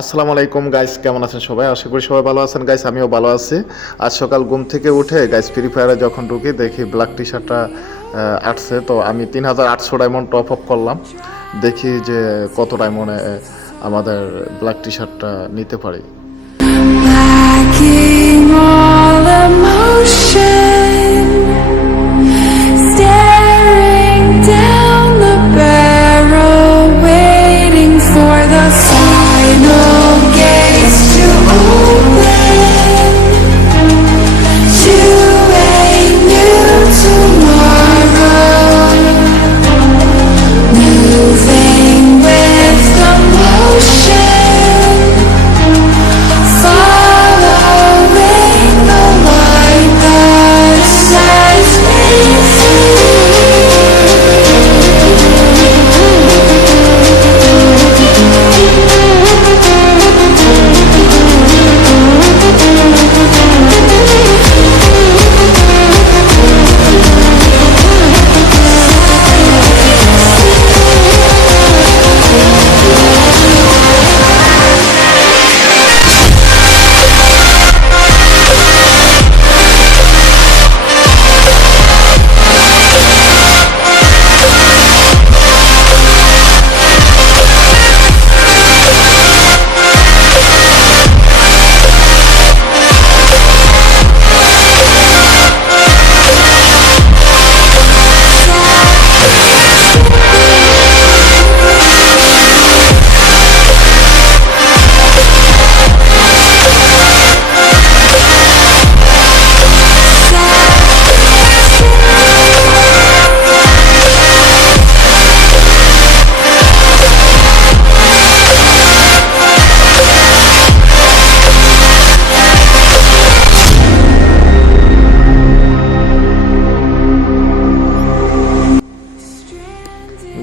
আসসালামু আলাইকুম গাইস কেমন আছেন সবাই? আশা করি সবাই ভালো আছেন। গাইস আমিও ভালো আছি। আজ সকাল ঘুম থেকে উঠে গাইস ফ্রি ফায়ারে যখন ঢুকি, দেখি ব্ল্যাক টি শার্টটা আটছে। তো আমি তিন হাজার আটশো ডায়মন্ড টপ আপ করলাম। দেখি যে কত ডায়মন্ডে আমাদের ব্ল্যাক টি শার্টটা নিতে পারি।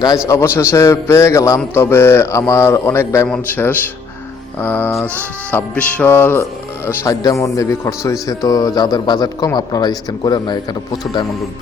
গাইস অবশেষে পেয়ে গেলাম, তবে আমার অনেক ডায়মন্ড শেষ। ছাব্বিশশো ষাট ডায়মন্ড মেবি খরচ হয়েছে তো যাদের বাজেট কম আপনারা স্ক্যান করেন না এখানে প্রচুর ডায়মন্ড উঠবে